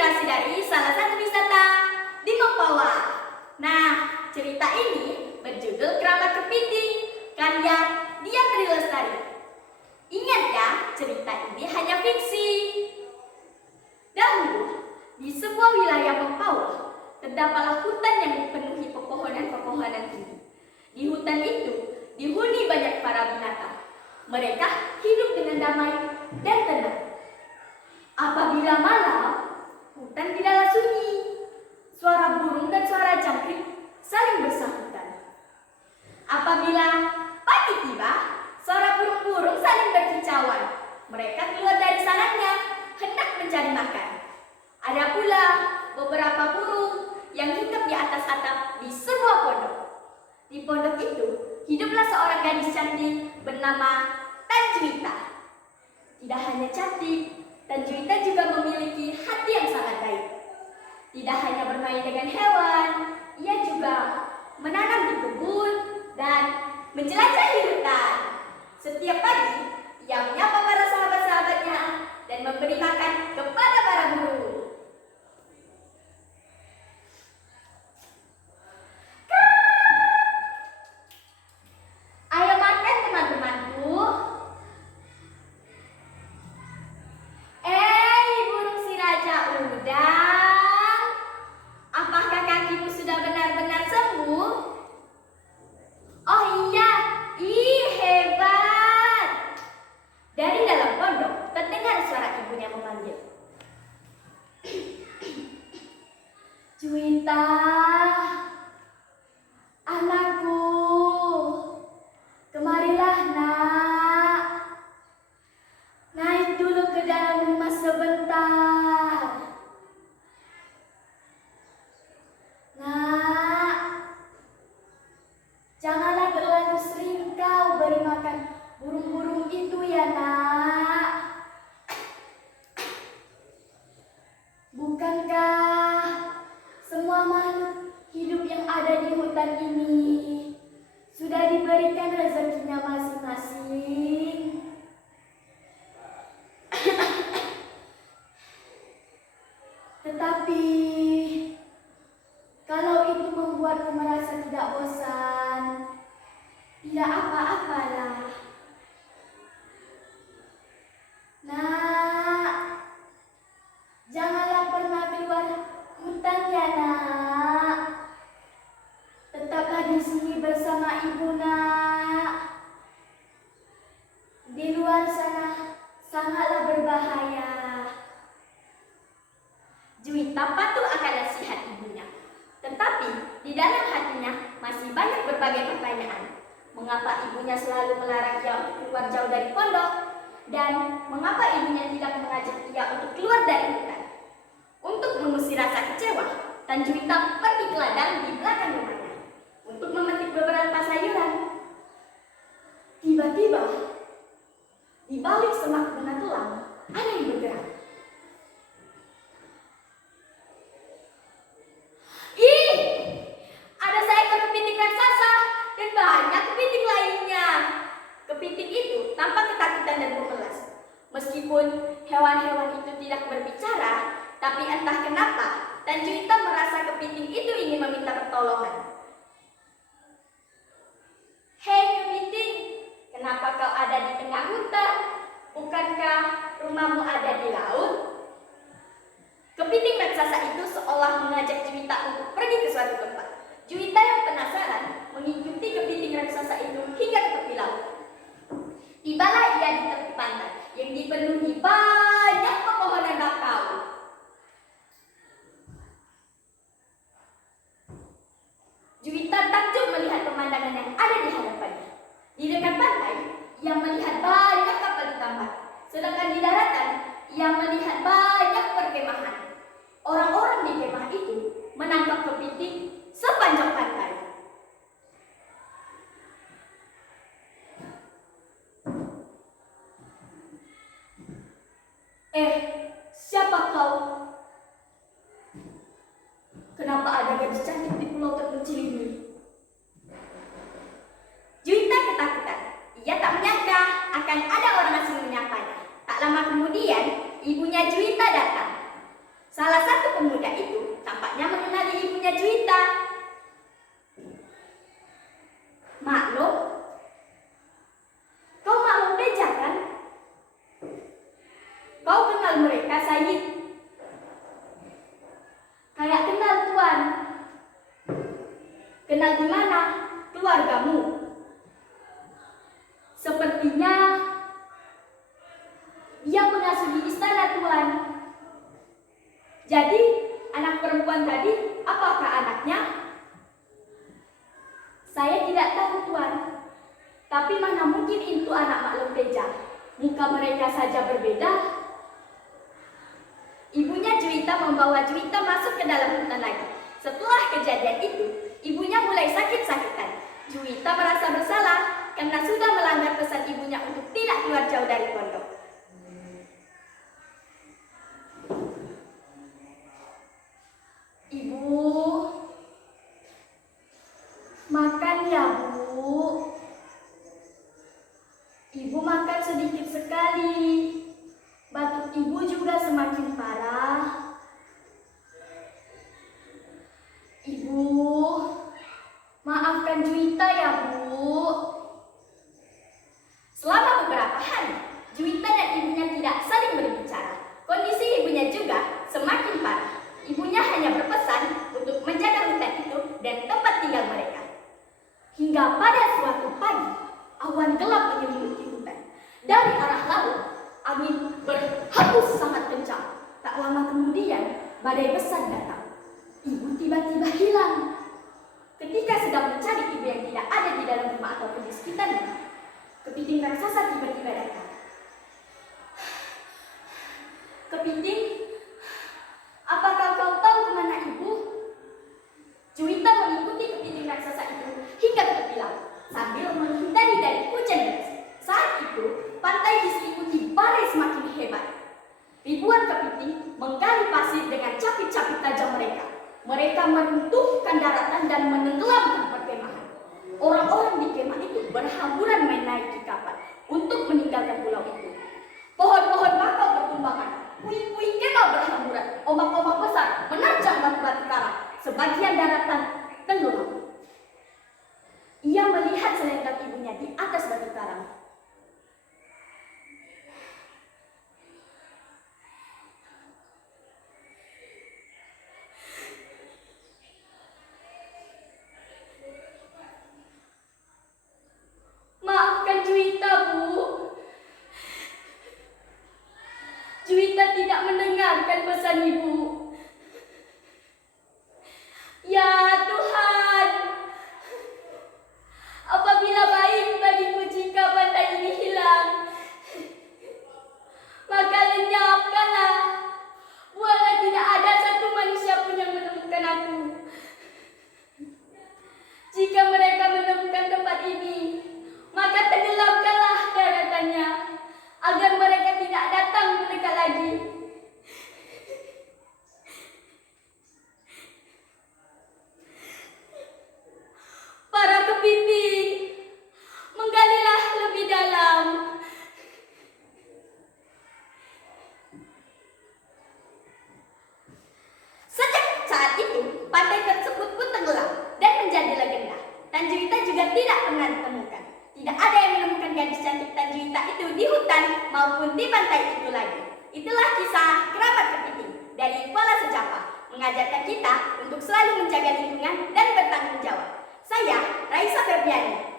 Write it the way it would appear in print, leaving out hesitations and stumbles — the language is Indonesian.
terinspirasi dari salah satu wisata di Mempawah. Nah, cerita ini berjudul Keramat Kepiting, karya Dian Trilestari. Ingat ya, cerita ini hanya fiksi. Dahulu, di sebuah wilayah Mempawah, terdapatlah hutan yang dipenuhi pepohonan-pepohonan tinggi. Di hutan itu dihuni banyak para binatang. Mereka hidup dengan damai dan tenang. Apabila malam, hutan tidaklah sunyi. Suara burung dan suara jangkrik saling bersahutan. Apabila pagi tiba, suara burung-burung saling berkicauan. Mereka keluar dari sarangnya hendak mencari makan. Ada pula beberapa burung yang hidup di atas atap di sebuah pondok. Di pondok itu hiduplah seorang gadis cantik bernama Tanjuwita. Tidak hanya cantik, Tanjuwita juga memiliki hati yang sangat baik. Tidak hanya bermain dengan hewan, ia juga menanam di kebun dan menjelajahi hutan. Setiap pagi, ia menyapa para sahabat-sahabatnya dan memberi makan kepada para burung. Ayo makan teman-temanku. Burung si raja udang, apakah kakimu sudah benar-benar sembuh? Oh iya, hebat. Dari dalam pondok terdengar suara ibunya memanggil. Juwita, anakku, kemarilah nak. Naik dulu ke dalam rumah sebentar. Nak, janganlah terlalu sering kau beri makan burung-burung itu ya nak. Bukankah semua makhluk hidup yang ada di hutan ini sudah diberikan rezekinya masing-masing? Tetapi kalau itu membuatmu merasa tidak bosan, tidak apa-apalah. Nak, janganlah pernah keluar hutan ya nak. Tetaplah di sini bersama ibu nak. Di luar sana sangatlah berbahaya. Juwita patuh akan nasihat ibunya. Tetapi di dalam hatinya masih banyak berbagai pertanyaan. Mengapa ibunya selalu melarang ia untuk keluar jauh dari pondok? Dan mengapa ibunya tidak mengajak ia untuk keluar dari hutan? Untuk mengusir rasa kecewa, Tanjuwita pergi ke ladang di belakang rumahnya untuk memetik beberapa sayuran. Tiba-tiba, di balik semak bunga tulang, ada yang bergerak. Ada seekor kepiting raksasa dan banyak kepiting lainnya. Kepiting itu tampak ketakutan dan memelas. Meskipun hewan-hewan itu tidak berbicara, tapi entah kenapa Tanjuwita merasa kepiting itu ingin meminta pertolongan. Hei kepiting, kenapa kau ada di tengah hutan? Bukankah rumahmu ada di laut? Kepiting raksasa itu seolah mengajak Juwita untuk pergi ke suatu tempat. Juwita yang penasaran mengikuti kepiting raksasa itu hingga ke tepi laut. Tibalah ia di tepi pantai yang dipenuhi banyak pepohonan bakau. Juwita takjub melihat pemandangan yang ada di hadapannya. Di dekat pantai, ia melihat banyak kapal ditambang. Sedangkan di daratan, ia melihat banyak perkemahan. Orang-orang di kemah itu menangkap kepiting sepanjang pantai. Siapa kau? Kenapa ada gadis cantik di pulau terpencil ini? Juwita ketakutan. Ia tak menyangka akan ada orang asing menyapanya. Tak lama kemudian, ibunya Juwita datang. Salah satu keluargamu. Sepertinya dia mengasuh di istana, Tuan. Jadi, anak perempuan tadi, apakah anaknya? Saya tidak tahu, Tuan. Tapi mana mungkin itu anak makhluk teja? Muka mereka saja berbeda. Ibunya Juwita membawa Juwita masuk ke dalam hutan lagi. Setelah kejadian itu, ibunya mulai sakit-sakitan. Juwita merasa bersalah karena sudah melanggar pesan ibunya untuk tidak keluar jauh dari pondok. Ibu, makan ya, Bu. Ibu makan sedikit sekali. Batuk ibu juga semakin parah. Ibu, maafkan Juwita ya, Bu. Selama beberapa hari, Juwita dan ibunya tidak saling berbicara. Kondisi ibunya juga semakin parah. Ibunya hanya berpesan untuk menjaga hutan itu dan tempat tinggal mereka. Hingga pada suatu pagi, awan gelap menyelimuti hutan. Dari arah laut, angin berhembus sangat kencang. Tak lama kemudian, badai besar datang. Ibu tiba-tiba hilang. Ketika sedang mencari ibu yang tidak ada di dalam rumah ataupun di sekitarnya, kepiting raksasa tiba-tiba datang. Kepiting, apakah kau tahu kemana ibu? Juwita mengikuti kepiting raksasa itu hingga ke tepi laut sambil menghindari dari hujan deras. Saat itu, pantai diselimuti badai semakin hebat. Ribuan kepiting menggali pasir dengan capit-capit tajam mereka. Mereka meruntuhkan daratan dan menenggelamkan perkemahan. Orang-orang di kemah itu berhamburan menaiki kapal untuk meninggalkan pulau itu. Pohon-pohon bakau bertumbangan, puing-puing kemah berhamburan, ombak-ombak besar menerjang batu-batu karang. Sebagian daratan tenggelam. Ia melihat selendang ibunya di atas batu karang. Maafkan Juwita, Bu. Juwita tidak mendengarkan pesan ibu. Ya Tuhan, apabila baik bagiku jika pantai ini hilang, maka lenyapkanlah. Buatlah tidak ada satu manusia pun yang menemukan aku. Jika mereka menemukan tempat ini, maka tenggelamkanlah daratannya, agar mereka tidak datang mendekat lagi. Para kepiting, menggalilah lebih dalam. Sejak saat itu, pantai tersebut pun tenggelam dan menjadi legenda. Tan Juwita juga tidak pernah ditemukan. Tidak ada yang menemukan gadis cantik Tan Juwita itu di hutan maupun di pantai itu lagi. Itulah kisah kerabat kepiting dari Kuala Sejapa, mengajarkan kita untuk selalu menjaga lingkungan dan bertanggung jawab. Saya, Raisa Febriani.